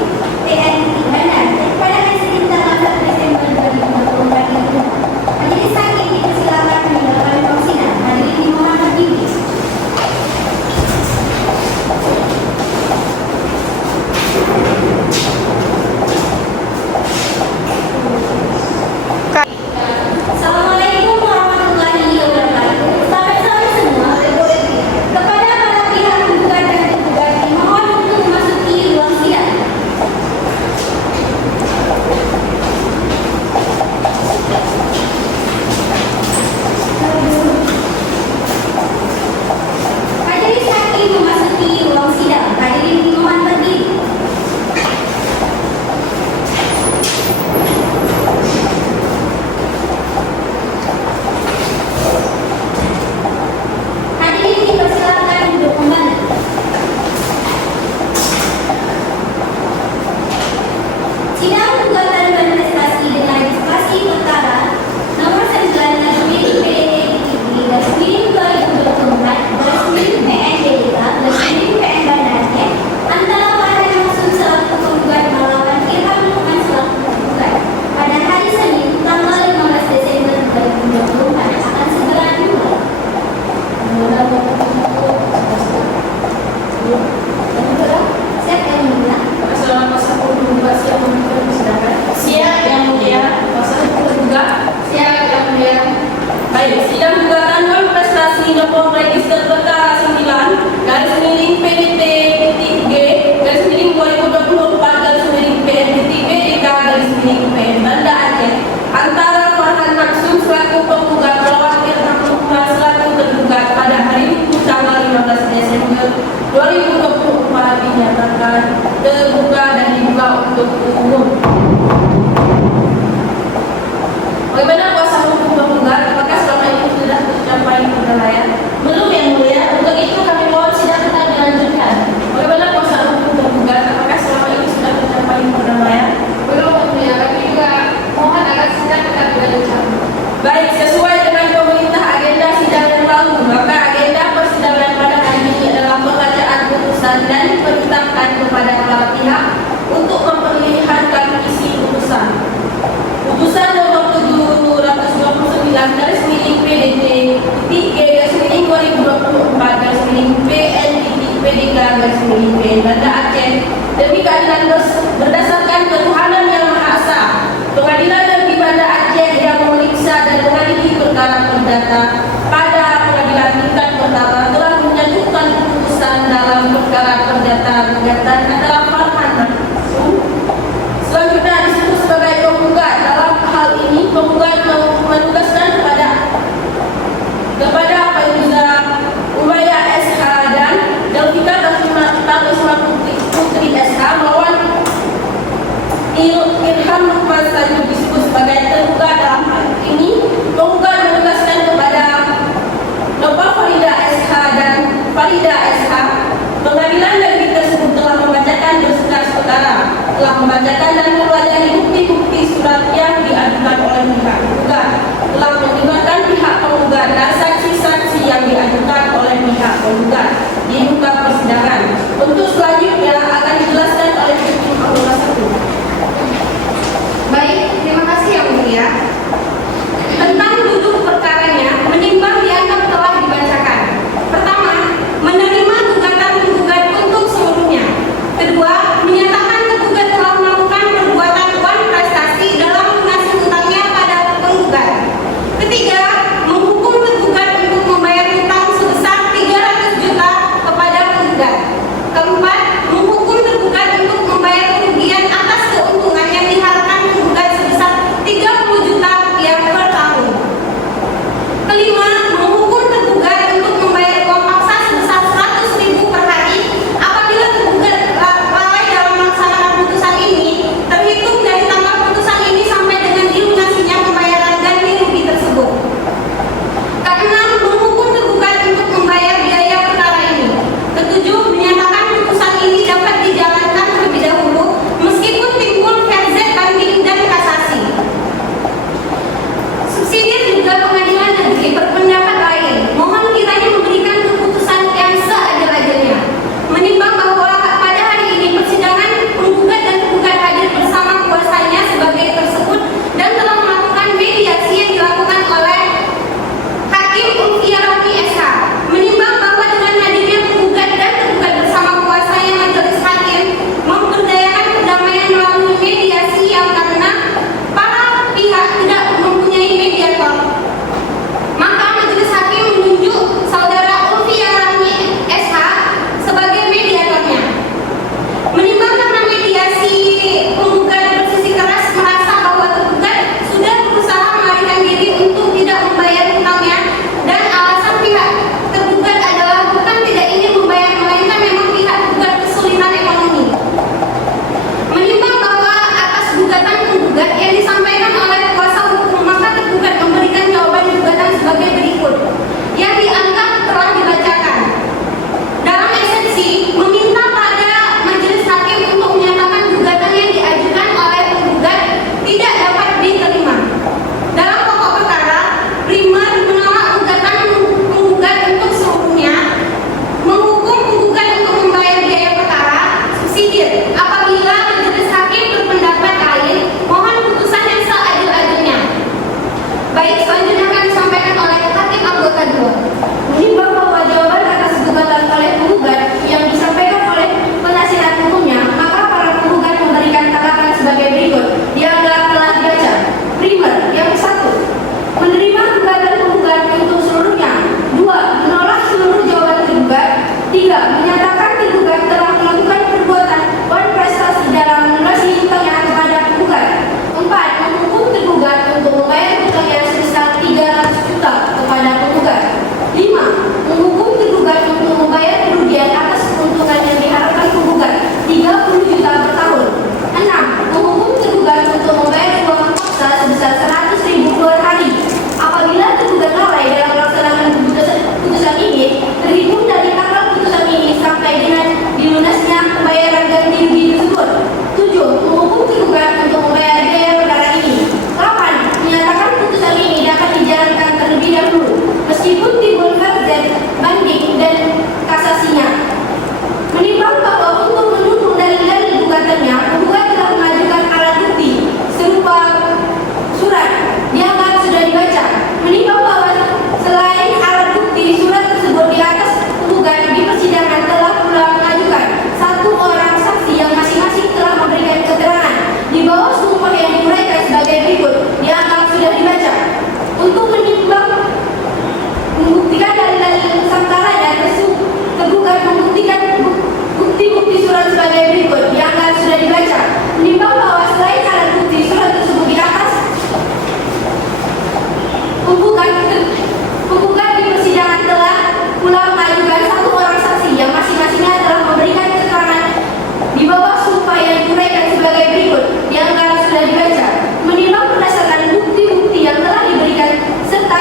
PN Bandar pada hari Senin tanggal 1 Desember 2024 itu. Majelis hakim dipersilakan meninggalkan ruang sidang. Hadirin dimohon berdiri. Assalamualaikum warahmatullahi wabarakatuh. Selamat sore semua. Kepada para pihak penggugat dan tergugat dimohon untuk memasuki ruang sidang. Majelis hakim memasuki ruang sidang. Hadirin dimohon berdiri. Hadirin dipersilakan duduk kembali. Sidang gugatan manifestasi dengan registrasi perkara nomor 19 milik PDT garis milik 2024 garis milik PN BDK garis milik PN Bandar Aceh antara Farhan Maksud selaku penggugat melawan Ilham Lukman selaku penggugat pada hari Senin tanggal 15 Desember 2024 akan segera dimulai. Siap yang mulia. Selama 10 siap memimpin persidangan. Siap yang mulia. Kuasa hukum tergugat. Siap yang mulia. Baik, sidang gugatan manifestasi nomor register perkara 9 garis miring PDT G garis miring 2024 garis miring PNDT BDK garis miring PN Banda Aceh antara Farhan Maksum selaku penggugat melawan Ilham Lukman selaku tergugat pada hari Minggu tanggal 15 Desember 2024 dinyatakan terbuka dan dibuka untuk umum. Bagaimana kuasa hukum penggugat? Apakah selama ini sudah tercapai perdamaian? Belum yang mulia, untuk itu kami mohon sidang tetap dilanjutkan. Bagaimana kuasa hukum penggugat? Apakah selama ini sudah tercapai perdamaian? Belum yang mulia, kami juga mohon agar sidang tetap dilanjutkan. Baik, sesuai dengan pemerintah agenda sidang yang lalu, maka agenda persidangan pada hari ini adalah pembacaan putusan dan diperintahkan kepada para pihak untuk memperlihatkan isi putusan. Putusan nomor 729 garis miring PDT 3 garis miring 2024 garis miring PN PDK garis miring PN Banda Aceh demi keadilan berdasarkan ketuhanan yang Maha Esa. Pengadilan Negeri Banda Aceh yang memeriksa dan mengadili perkara perdata pada pengadilan tingkat pertama telah menjatuhkan putusan dalam perkara perdata gugatan antara Farhan Maksum selanjutnya disebut sebagai penggugat. Dalam hal ini penggugat menugaskan kepada Faiza Umayyah SH dan Delvika Tarisma Putri SH melawan Ilham Lukman Sajud disebut sebagai tergugat. Dalam hal ini penggugat menugaskan kepada Nova Farida SH dan Farida SH. Pengadilan negeri tersebut telah membacakan berkas perkara telah membacakan dan mempelajari bukti-bukti surat yang diajukan oleh pihak penggugat, telah melibatkan pihak penggugat dan saksi-saksi yang diajukan oleh pihak penggugat di muka persidangan. Untuk selanjutnya akan dijelaskan oleh Hakim Anggota 1. Baik, terima kasih Yang Mulia. Tentang duduk perkaranya, menimbang dianggap telah dibacakan. Pertama, menerima gugatan penggugat untuk seluruhnya. Kedua, menyatakan tergugat telah melakukan perbuatan uang prestasi dalam melunasi hutangnya pada penggugat. Ketiga, menghukum tergugat untuk membayar hutang sebesar 300 juta kepada penggugat. Keempat, menghukum tergugat untuk membayar kerugian atas keuntungan yang diharapkan penggugat sebesar 30 juta rupiah per tahun. Kelima, menghukum tergugat untuk membayar uang paksa sebesar 100.000 per hari apabila tergugat lalai dalam melaksanakan putusan ini, terhitung dari tanggal putusan ini sampai dengan dilunasinya pembayaran ganti rugi tersebut. Keenam, menghukum tergugat untuk membayar biaya perkara ini. Ketujuh, menyatakan putusan ini dapat dijalankan terlebih dahulu meskipun timbul versi banding dan kasasi. Subsidiar juga pengadilan negeri berpendapat lain. Mohon kiranya memberikan keputusan yang seadil-adilnya. Menimbang bahwa pada hari ini persidangan penggugat dan penggugat hadir bersama kuasanya sebagai tersebut dan telah melakukan mediasi yang dilakukan oleh Hakim Ulfia Rani SH. Menimbang bahwa dengan hadirnya penggugat dan tergugat bersama kuasanya majelis hakim memberdayakan perdamaian melalui mediasi yang karena para pihak tidak mempunyai mediator, maka majelis hakim menunjuk saudara Ulfia Rani SH sebagai mediatornya. Menimbang karena mediasi penggugat bersisi keras merasa bahwa tergugat sudah berusaha melarikan diri untuk tidak membayar hutangnya dan alasan pihak tergugat adalah bukan tidak ingin membayar melainkan memang pihak tergugat kesulitan ekonomi. Menimbang bahwa atas gugatan penggugat yang disampaikan oleh kuasa hukum, maka tergugat memberikan jawaban gugatan sebagai berikut yang dianggap telah dibacakan. Dalam esensi, meminta pada majelis hakim untuk menyatakan gugatan yang diajukan oleh penggugat tidak dapat diterima. Dalam pokok perkara, primer menolak gugatan penggugat untuk seluruhnya, menghukum penggugat untuk membayar biaya perkara, subsidiar. Apabila majelis hakim berpendapat lain, mohon putusan yang seadil-adilnya. Baik, selanjutnya akan disampaikan oleh Hakim Anggota 2. Menimbang bahwa jawaban atas gugatan oleh penggugat yang disampaikan oleh penasihat hukumnya, maka para penggugat memberikan tanggapan sebagai berikut yang telah dibaca. Primer, yang 1, menerima gugatan penggugat untuk seluruhnya. 2, menolak seluruh jawaban tergugat. 3, menyatakan tergugat telah melakukan perbuatan uang prestasi dalam melunasi hutangnya kepada penggugat. 4, menghukum tergugat untuk membayar hutangnya sebesar 300 juta kepada penggugat. 5, menghukum tergugat untuk membayar kerugian atas keuntungan yang diharapkan penggugat 30 juta per tahun. 6, menghukum tergugat untuk membayar uang paksa sebesar 100.000 per hari apabila tergugat lalai dalam melaksanakan putusan ini, terhitung dari tanggal putusan ini sampai dengan dilunasnya pembayaran ganti rugi tersebut. 7, menghukum tergugat untuk membayar biaya perkara ini. 8, menyatakan putusan ini dapat dijalankan terlebih dahulu meskipun timbul versi banding dan kasasinya. Menimbang bahwa untuk mendukung dalil-dalil gugatannya, penggugat telah mengajukan alat bukti serupa surat dianggap sudah dibaca. Menimbang bahwa selain alat bukti surat tersebut di atas, penggugat di persidangan telah pula mengajukan 1 orang saksi yang masing-masing telah memberikan keterangan di bawah sumpah yang diuraikan sebagai berikut dianggap sudah dibaca. Untuk menimbang membuktikan dalil-dalil nusantara tergugat membuktikan bukti-bukti surat sebagai berikut dianggap sudah dibaca. Menimbang bahwa selain alat bukti surat tersebut di atas, penggugat di persidangan telah pula mengajukan 1 orang saksi yang masing-masingnya telah memberikan keterangan di bawah sumpah yang diuraikan sebagai berikut dianggap sudah dibaca. Menimbang berdasarkan bukti-bukti yang telah diberikan serta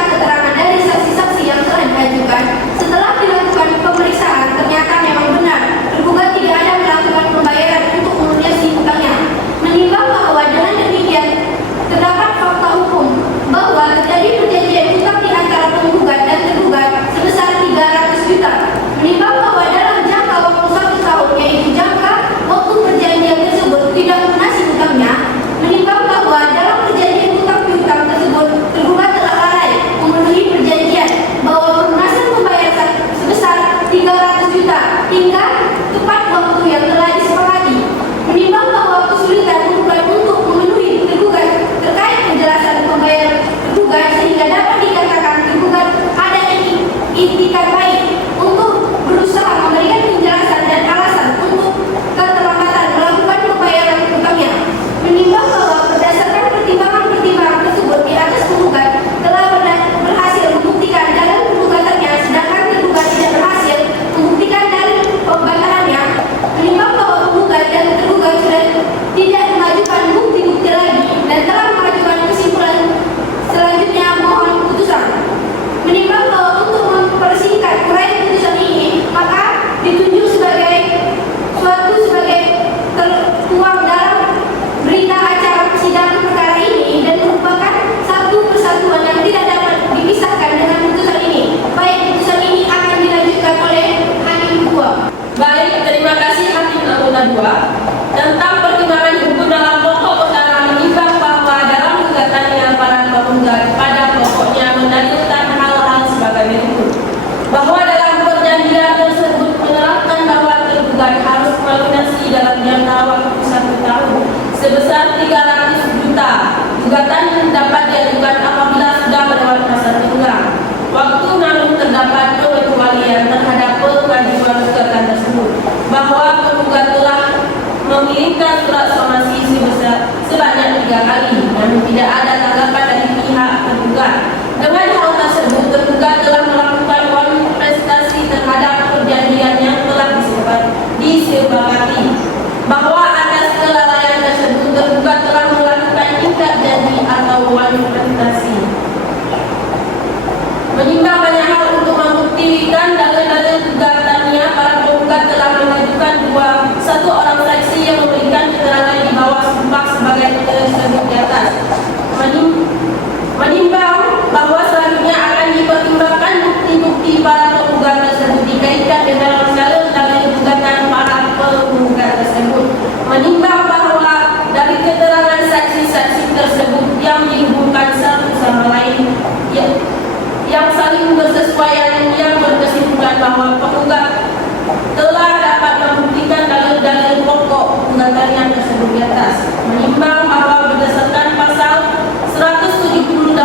300 juta. Gugatan dapat diajukan apabila sudah melewati masa tenggang waktu namun terdapat pengecualian terhadap pengajuan gugatan tersebut, bahwa penggugat telah mengirimkan surat somasi sebanyak 3 kali namun tidak ada tanggapan dari pihak tergugat. Dengan hal tersebut, tergugat telah melakukan prestasi terhadap perjanjian yang telah disepakati, bahwa atas kelalaian tersebut tergugat telah melakukan ingkar janji atau prestasi. Menimbang banyak hal untuk membuktikan dalil-dalil gugatannya, para penggugat telah mengajukan satu orang saksi yang memberikan keterangan di bawah sumpah sebagai tersebut di atas. Menimbang bahwa selanjutnya akan dipertimbangkan bukti-bukti para penggugat tersebut dikaitkan dengan dalil gugatan para penggugat tersebut. Menimbang bahwa dari keterangan saksi-saksi tersebut yang dihubungkan satu sama lain yang saling bersesuaian, yang berkesimpulan bahwa penggugat telah dapat membuktikan dalil-dalil pokok gugatannya tersebut di atas. Menimbang bahwa berdasarkan pasal 178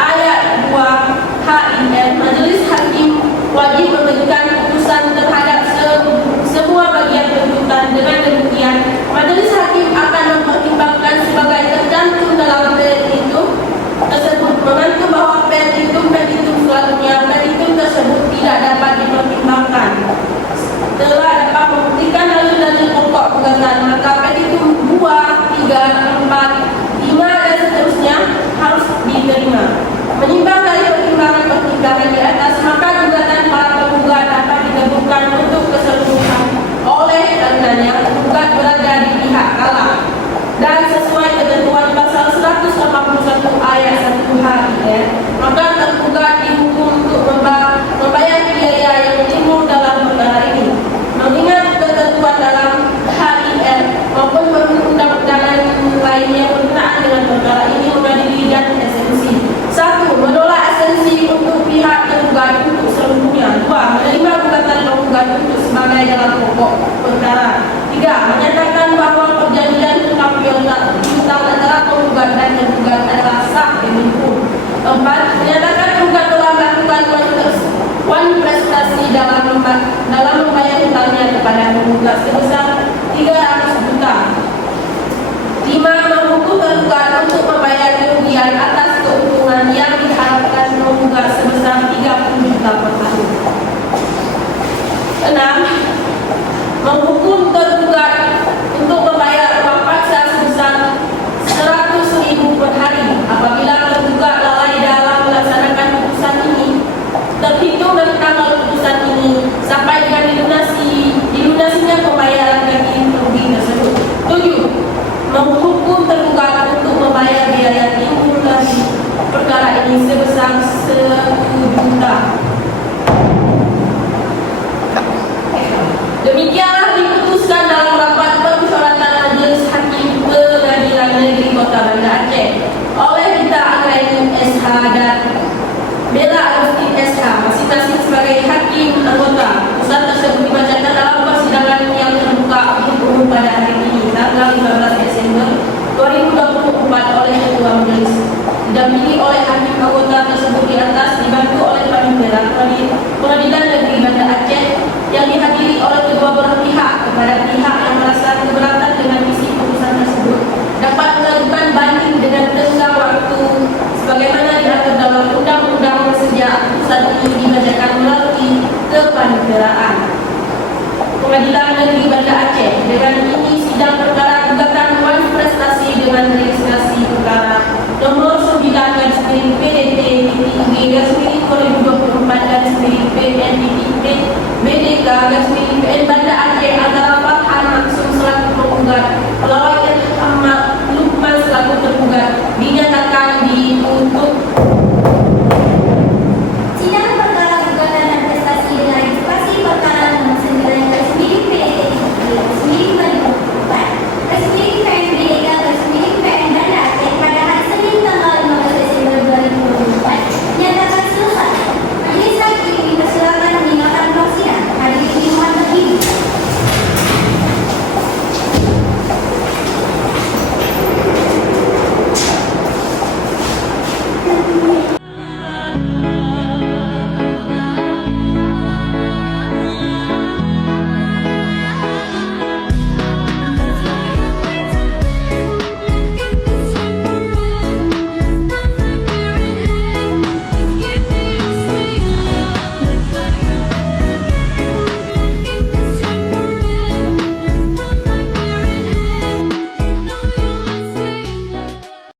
ayat 2 HIN, majelis hakim wajib memberikan putusan terhadap semua bagian tuntutan. Dengan demikian, majelis hakim akan mempertimbangkan sebagai tercantum dalam petitum tersebut, mengatur bahwa petitum selanjutnya tersebut tidak dapat dipertimbangkan telah dapat membuktikan dalil-dalil pokok gugatan, maka petitum 2, 3, 4, 5 dan seterusnya harus diterima. Menimbang dari pertimbangan di atas, maka gugatan para penggugat dapat digabungkan untuk keseluruhan. Oleh karenanya, penggugat berada di pihak kalah dan sesuai ketentuan pasal 181 ayat 1 HIN, maka tergugat dihukum untuk membayar biaya yang timbul dalam perkara ini. Mengingat ketentuan dalam HIN maupun perundang-undangan lainnya berkenaan dengan perkara ini mengadili dan esensi. 1. Menolak esensi untuk pihak tergugat untuk seluruhnya. 2. Menerima gugatan penggugat untuk sebagai dalam pokok perkara. 3. Menyatakan bahwa perjanjian tentang piutang antara penggugat dan tergugat adalah sah demi hukum. 4. Menyatakan penggugat telah melakukan prestasi dalam membayar hutangnya kepada penggugat sebesar 300 juta. 5. Menghukum tergugat untuk membayar kerugian atas keuntungan yang diharapkan penggugat sebesar 30 juta per tahun. 6. Menghukum tergugat untuk membayar uang paksa sebesar 100.000 per hari apabila tergugat lalai dalam melaksanakan putusan ini, terhitung dari tanggal putusan ini sampai dengan dilunasinya pembayaran bagi rugi tersebut. 7. Menghukum tergugat untuk membayar biaya timbul dari perkara ini sebesar 1 juta. Demikianlah diputuskan dalam rapat permusyawaratan Majelis Hakim Pengadilan Negeri Kota Banda Aceh oleh Dita Anggraini SH dan Bella Agustin SH, masing-masing sebagai hakim anggota. Putusan tersebut dibacakan dalam persidangan yang terbuka untuk umum pada hari ini, tanggal 15 Desember 2024 oleh Ketua Majelis, didampingi oleh hakim anggota tersebut di atas, dibantu oleh Panitera Pengadilan Negeri Banda Aceh yang dihadiri oleh kedua belah pihak. Kepada pihak yang merasa keberatan dengan isi putusan tersebut dapat mengajukan banding dengan tenggang waktu sebagaimana diatur dalam undang-undang sejak putusan ini dibacakan melalui kepaniteraan Pengadilan Negeri Banda Aceh. Dengan ini sidang perkara gugatan prestasi dengan registrasi perkara nomor 9-2024-PN-BDK-PN Banda Aceh antara Farhan Maksum selaku penggugat melawan